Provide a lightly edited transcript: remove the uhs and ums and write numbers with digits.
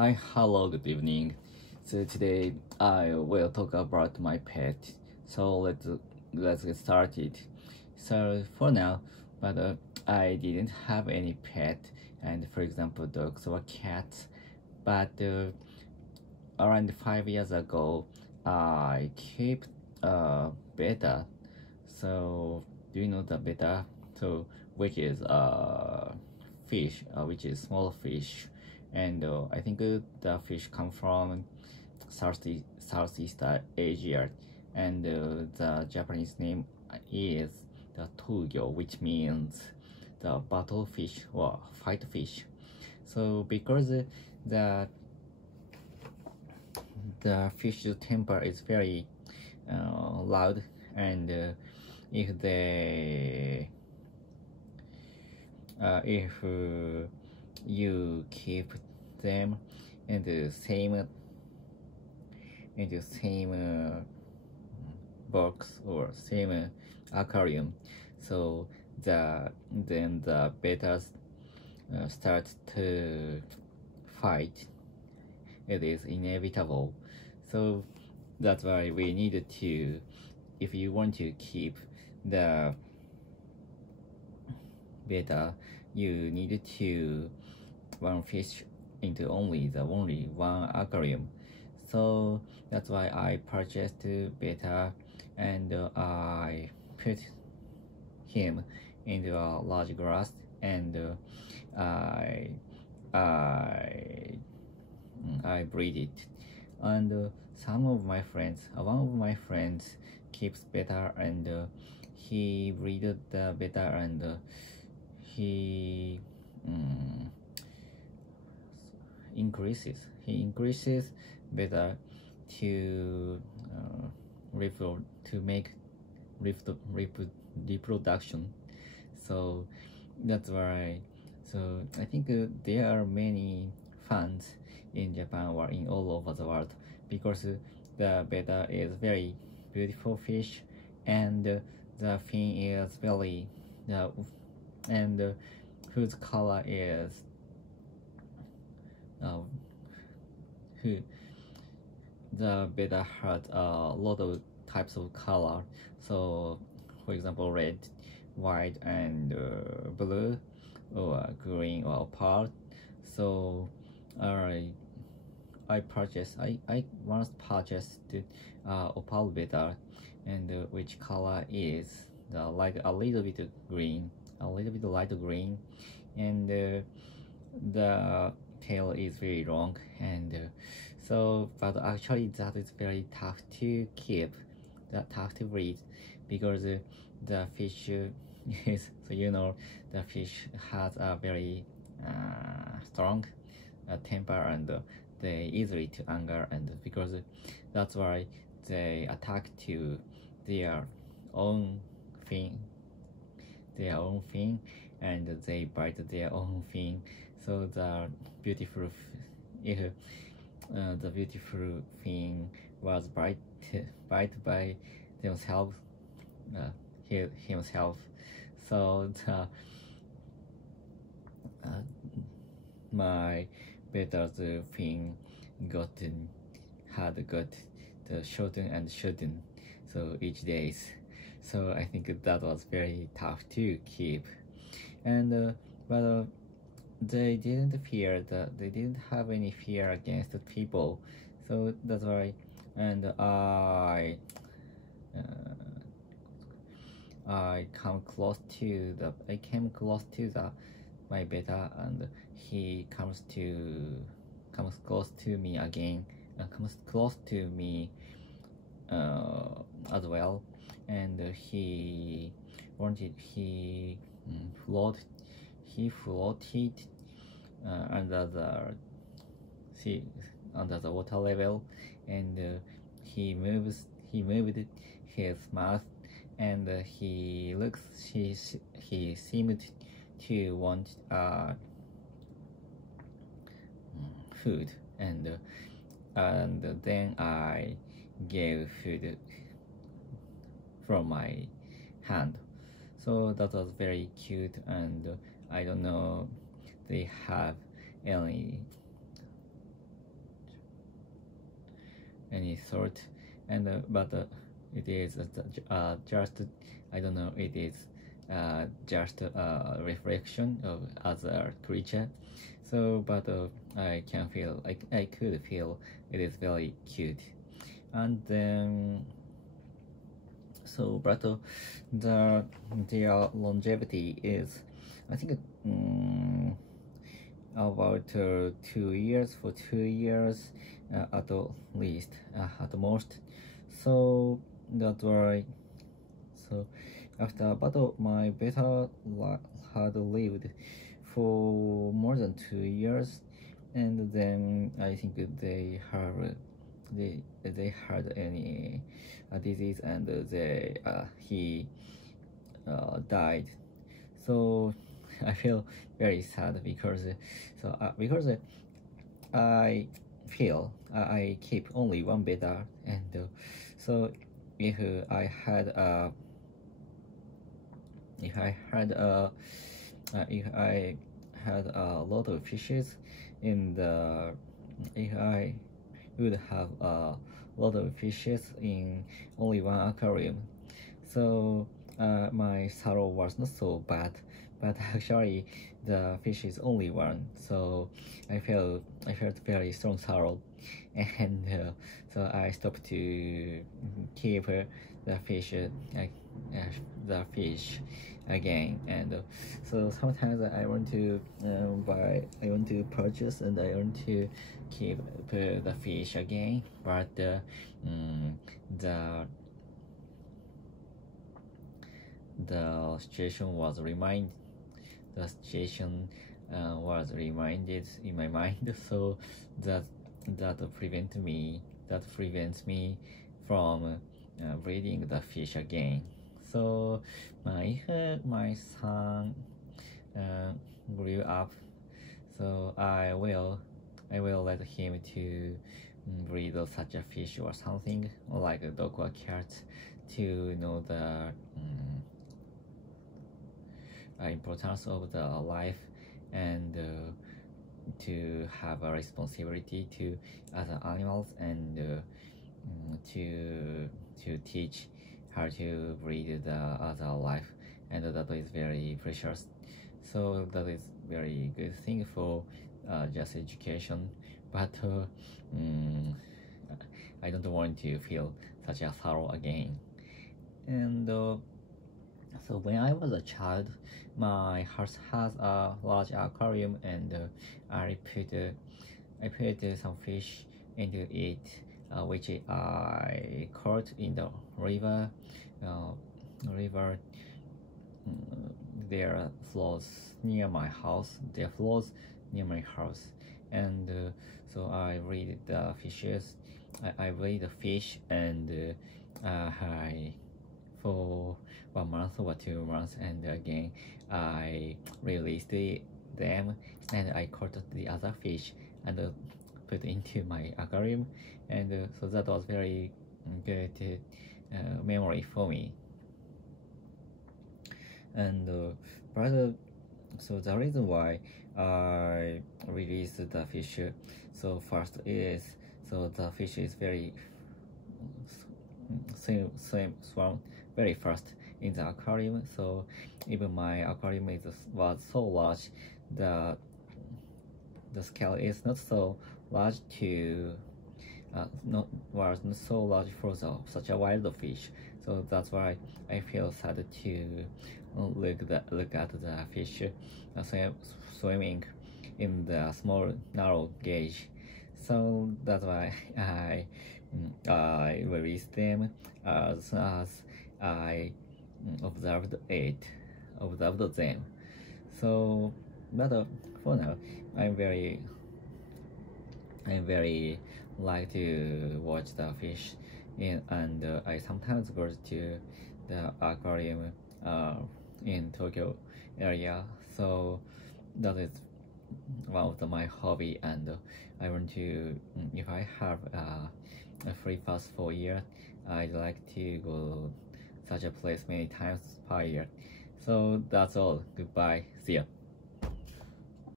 Hi, hello, good evening. So today I will talk about my pet. So let's get started. So for now, but I didn't have any pet, and for example, dogs or cats. But around 5 years ago, I kept Betta. So do you know the Betta? So which is fish, which is small fish, and I think the fish come from Southeast Asia, and the Japanese name is the Togyo, which means the battle fish or fight fish. So because the fish temper is very loud, and if they if you keep them in the same box or same aquarium, so then the bettas start to fight. It is inevitable. So that's why we needed to, if you want to keep the Betta, you needed to one fish into only one aquarium. So that's why I purchased Betta, and I put him into a large glass, and I breed it. And some of my friends, one of my friends keeps Betta, and he breeded the Betta, and he increases Betta to make reproduction. So that's why. So I think there are many fans in Japan or in all over the world, because the Betta is very beautiful fish, and the fin is very and whose color is the Betta has a lot of types of color. So for example, red, white, and blue, or green, or opal. So I once purchased opal Betta, and which color is the a little bit green, a little bit light green, and the tail is very long, and but actually that is very tough to keep, tough to breed, because the fish is, so the fish has a very strong temper, and they easily to anger, and because that's why they attack to their own fin, and they bite their own fin. So the beautiful fin was bite by themselves, himself. So my Betta's fin had got the shorten and shorten, so each days. So I think that was very tough to keep, and but they didn't have any fear against people. So that's why, and I came close to my Betta, and he comes close to me again, comes close to me as well, and he floated under the water level, and he moved his mouth, and he seemed to want food, and then I gave food from my hand. So that was very cute, and I don't know they have any any thought, and but it is just, I don't know, it is just a reflection of other creature. So but I can feel, I could feel it is very cute. And then so but their longevity is, I think, about 2 years, for 2 years at least, at most. So that's why, so after battle, my Betta had lived for more than 2 years, and then I think they had any disease, and he died. So I feel very sad because I feel I keep only one Betta, and so if I had if I had a lot of fishes in the, if I would have a lot of fishes in only one aquarium, so my sorrow was not so bad. But actually the fish is only one, so I felt very strong sorrow, and so I stopped to keep the fish again. And so sometimes I want to purchase, and I want to keep the fish again, but the situation was reminded in my mind, so that prevents me from breeding the fish again. So my son grew up, so I will let him to breed such a fish or something, or like a dog or cat, to know the importance of the life, and to have a responsibility to other animals, and to teach how to breed the other life, and that is very precious. So that is very good thing for just education, but I don't want to feel such a sorrow again. And so when I was a child, my house has a large aquarium, and I put some fish into it, which I caught in the river. There flows near my house. And so I breed the fishes. I breed the fish, and I for 1 month or 2 months, and again I released them, and I caught the other fish and put into my aquarium, and so that was very good memory for me. And so the reason why I released the fish, so first is, so the fish is very swam very fast in the aquarium. So even my aquarium was so large, the scale is not so large to was not so large for such a wild fish. So that's why I feel sad to look at the fish swimming in the small narrow gauge. So that's why I released them as soon as I observed them. So, but for now, I'm very like to watch the fish, and I sometimes go to the aquarium in Tokyo area. So that is one of my hobby, and I want to, if I have a free pass for a year, I'd like to go such a place many times per year. So that's all. Goodbye. See ya.